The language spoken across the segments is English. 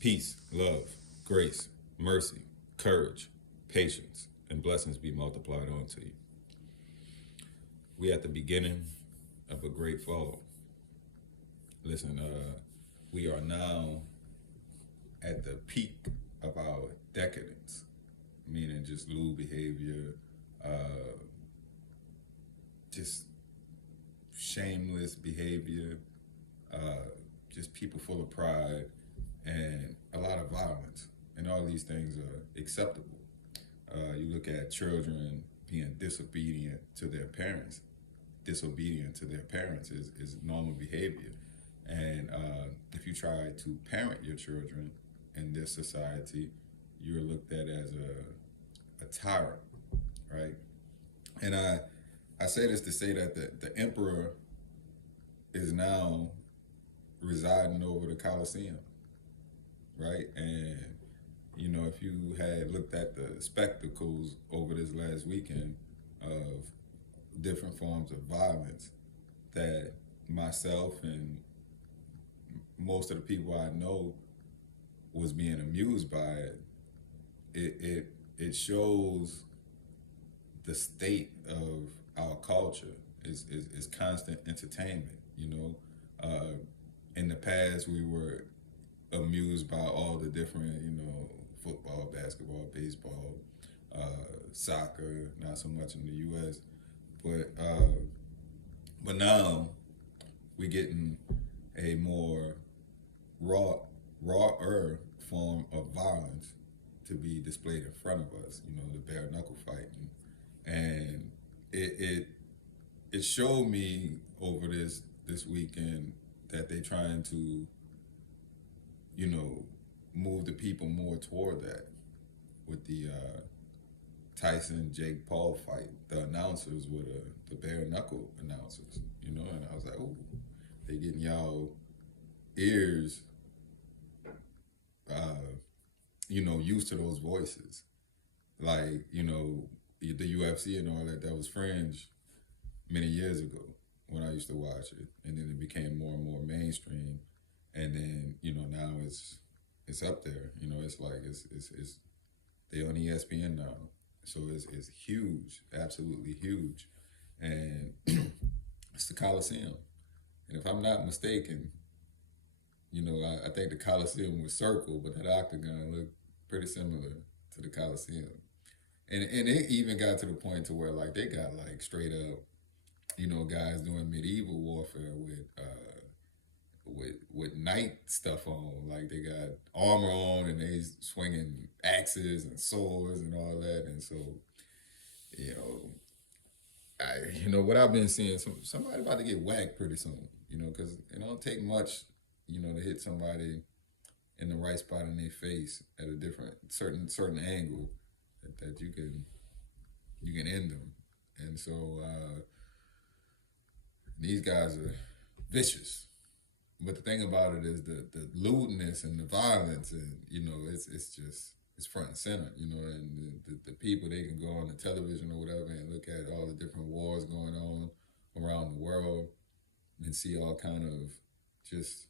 Peace, love, grace, mercy, courage, patience, and blessings be multiplied unto you. We at the beginning of a great fall. Listen, we are now at the peak of our decadence, meaning just lewd behavior, uh, just shameless behavior, uh, just people full of pride, and a lot of violence. And all these things are acceptable. You look at children being disobedient to their parents. Disobedient to their parents is normal behavior. And if you try to parent your children in this society, you're looked at as a tyrant, right? And I say this to say that the emperor is now residing over the Colosseum, right? And if you had looked at the spectacles over this last weekend of different forms of violence that myself and most of the people I know was being amused by it shows the state of our culture is constant entertainment. In the past we were amused by all the different, football, basketball, baseball, soccer, not so much in the U.S. But now we're getting a more rawer form of violence to be displayed in front of us. The bare knuckle fighting, and it showed me over this weekend that they trying to move the people more toward that with the Tyson Jake Paul fight. The announcers were the bare knuckle announcers, and I was like, oh, they getting y'all ears, used to those voices. Like, the UFC and all that, that was fringe many years ago when I used to watch it. And then it became more and more mainstream. And then, now it's up there. It's like it's they on ESPN now. So it's huge, absolutely huge. And it's the Coliseum. And if I'm not mistaken, I think the Coliseum was circle, but that octagon looked pretty similar to the Coliseum. And it even got to the point to where like they got like straight up, guys doing medieval warfare with knight stuff on. Like they got armor on and they swinging axes and swords and all that. And so, you know, what I've been seeing, somebody about to get whacked pretty soon. Because it don't take much, to hit somebody in the right spot in their face at a different certain angle that you can end them. And so these guys are vicious. But the thing about it is the lewdness and the violence, and it's front and center, and the people, they can go on the television or whatever and look at all the different wars going on around the world and see all kind of just,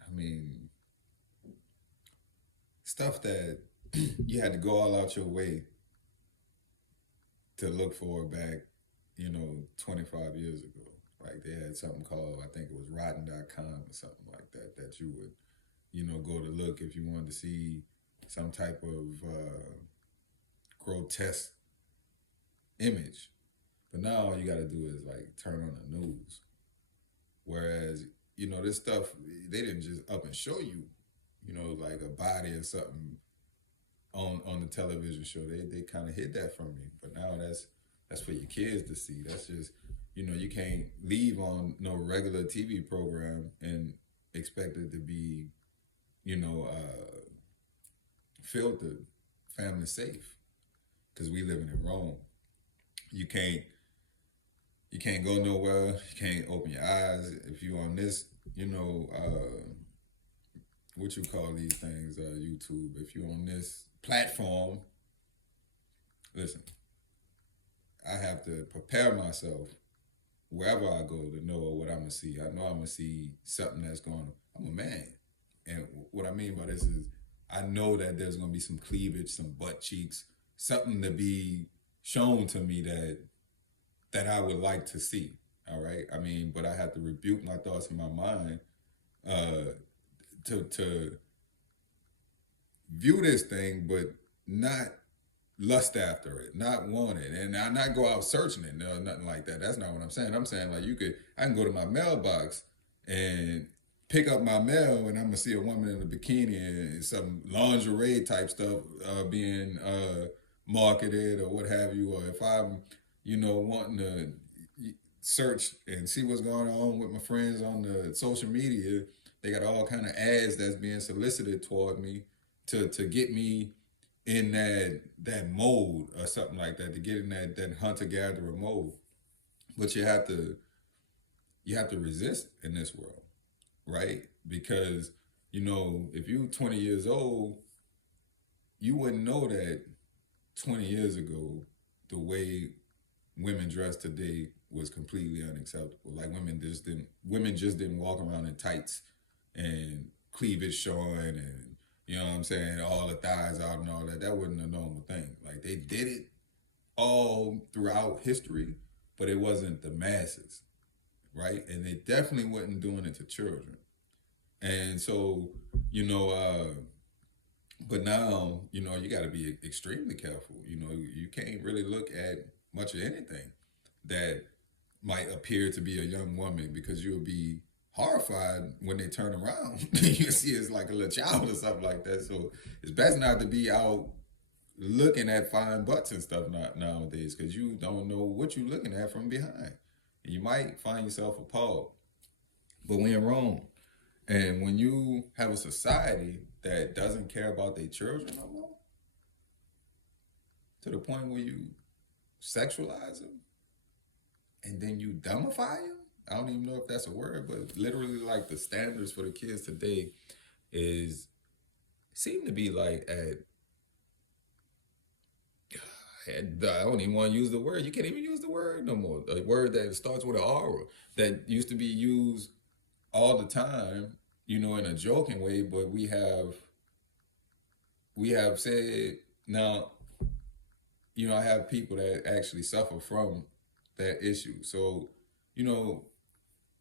I mean, stuff that you had to go all out your way to look for back, 25 years ago. Like they had something called, I think it was rotten.com or something like that, that you would, go to look if you wanted to see some type of grotesque image. But now all you got to do is like turn on the news. Whereas, this stuff, they didn't just up and show you, like a body or something on the television show. They kind of hid that from you. But now that's for your kids to see. That's just, you can't leave on no regular TV program and expect it to be, filtered, family safe, because we living in Rome. You can't you can't go nowhere. You can't open your eyes if you on this. What you call these things? YouTube. If you on this platform, listen. I have to prepare myself wherever I go to know what I'm gonna see. I know I'm gonna see something that's going. I'm a man. And what I mean by this is, I know that there's gonna be some cleavage, some butt cheeks, something to be shown to me that I would like to see. All right. I mean, but I have to rebuke my thoughts in my mind uh, to view this thing, but not lust after it, not want it, and I not go out searching it, no, nothing like that. That's not what I'm saying. I'm saying like I can go to my mailbox and pick up my mail, and I'm gonna see a woman in a bikini and some lingerie type stuff being marketed or what have you, or if I'm, wanting to search and see what's going on with my friends on the social media, they got all kind of ads that's being solicited toward me to get me in that mode or something like that, to get in that hunter gatherer mode. But you have to resist in this world, right? Because if you're 20 years old, you wouldn't know that 20 years ago the way women dress today was completely unacceptable. Like women just didn't walk around in tights and cleavage showing, and you know what I'm saying, all the thighs out and all that. That wasn't a normal thing. Like they did it all throughout history, but it wasn't the masses, right? And they definitely wasn't doing it to children. And so, you know, but now, you got to be extremely careful. You can't really look at much of anything that might appear to be a young woman, because you'll be horrified when they turn around. You see it's like a little child or something like that. So it's best not to be out looking at fine butts and stuff nowadays, because you don't know what you're looking at from behind. And you might find yourself appalled. But we're in Rome. And when you have a society that doesn't care about their children no more, to the point where you sexualize them and then you dumbify them, I don't even know if that's a word, but literally like the standards for the kids today is seem to be like I don't even want to use the word. You can't even use the word no more. A word that starts with an aura that used to be used all the time, in a joking way, but we have said now, I have people that actually suffer from that issue. So, you know,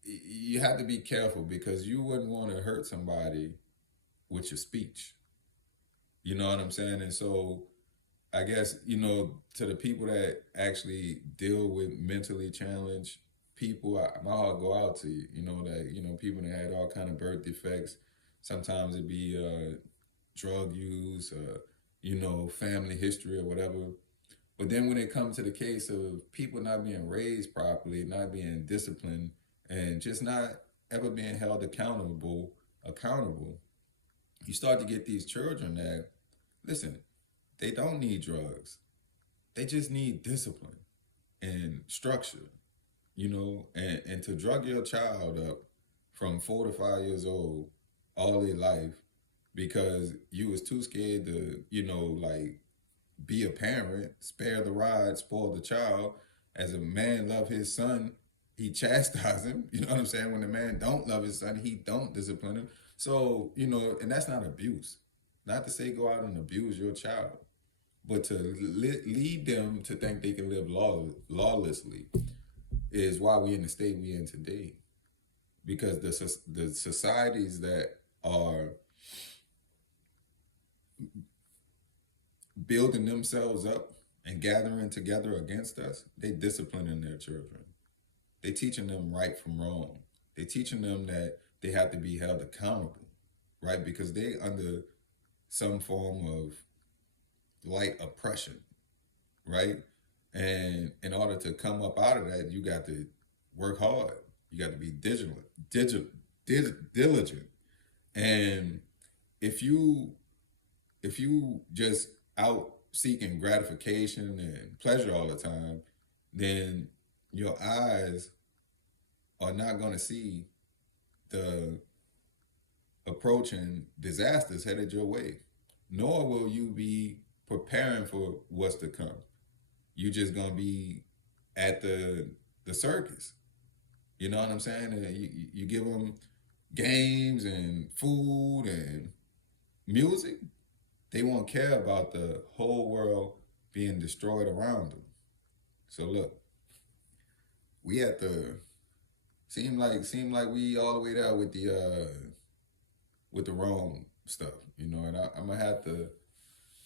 you have to be careful, because you wouldn't want to hurt somebody with your speech. You know what I'm saying? And so I guess, to the people that actually deal with mentally challenged people, my heart go out to you. People that had all kind of birth defects. Sometimes it be drug use, family history or whatever. But then when it comes to the case of people not being raised properly, not being disciplined, and just not ever being held accountable, you start to get these children that, listen, they don't need drugs. They just need discipline and structure, and to drug your child up from 4 to 5 years old all their life because you was too scared to, like be a parent, spare the rod, spoil the child. As a man love his son, he chastise him. You know what I'm saying? When the man don't love his son, he don't discipline him. So, and that's not abuse. Not to say go out and abuse your child, but to lead them to think they can live lawlessly is why we in the state we in today. Because the societies that are building themselves up and gathering together against us, they disciplining their children. They teaching them right from wrong. They teaching them that they have to be held accountable, right? Because they under some form of light oppression, right? And in order to come up out of that, you got to work hard. You got to be diligent. And if you just out seeking gratification and pleasure all the time, then your eyes are not going to see the approaching disasters headed your way, nor will you be preparing for what's to come. You just gonna be at the circus. You know what I'm saying? And you give them games and food and music, they won't care about the whole world being destroyed around them. So look, we have to seem like we all the way there with the Rome stuff, and I'm gonna have to.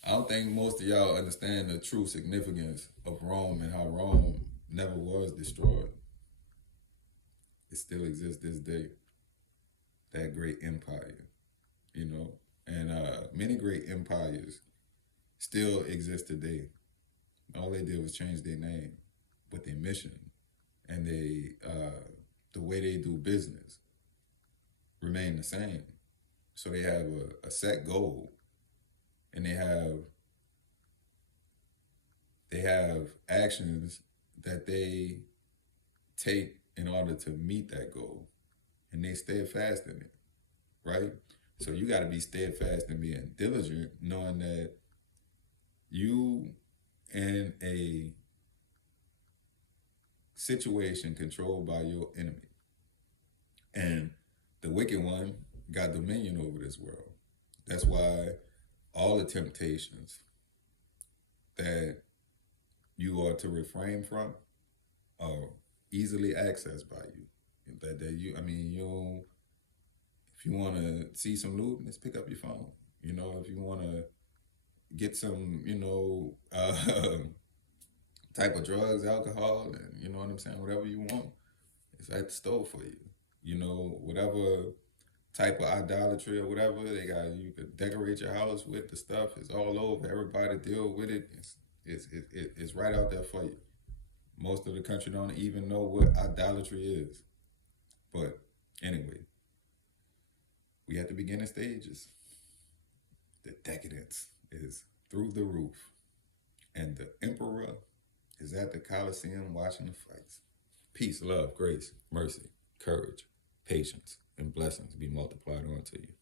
I don't think most of y'all understand the true significance of Rome and how Rome never was destroyed. It still exists this day. That great empire, you know, and many great empires still exist today. All they did was change their name, but their mission and the way they do business remain the same. So they have a set goal, and they have actions that they take in order to meet that goal, and they steadfast in it, right? So you got to be steadfast and being diligent, knowing that you in a situation controlled by your enemy, and the wicked one got dominion over this world. That's why all the temptations that you are to refrain from are easily accessed by you. That you, I mean, if you want to see some lewdness, pick up your phone. If you want to get some, type of drugs, alcohol, and you know what I'm saying, whatever you want, it's at the store for you. Whatever type of idolatry or whatever they got, you could decorate your house with the stuff. It's all over. Everybody deal with it. It's right out there for you. Most of the country don't even know what idolatry is. But anyway, we at the beginning stages. The decadence is through the roof, and the emperor is at the Coliseum watching the fights. Peace, love, grace, mercy, courage, patience, and blessings be multiplied unto you.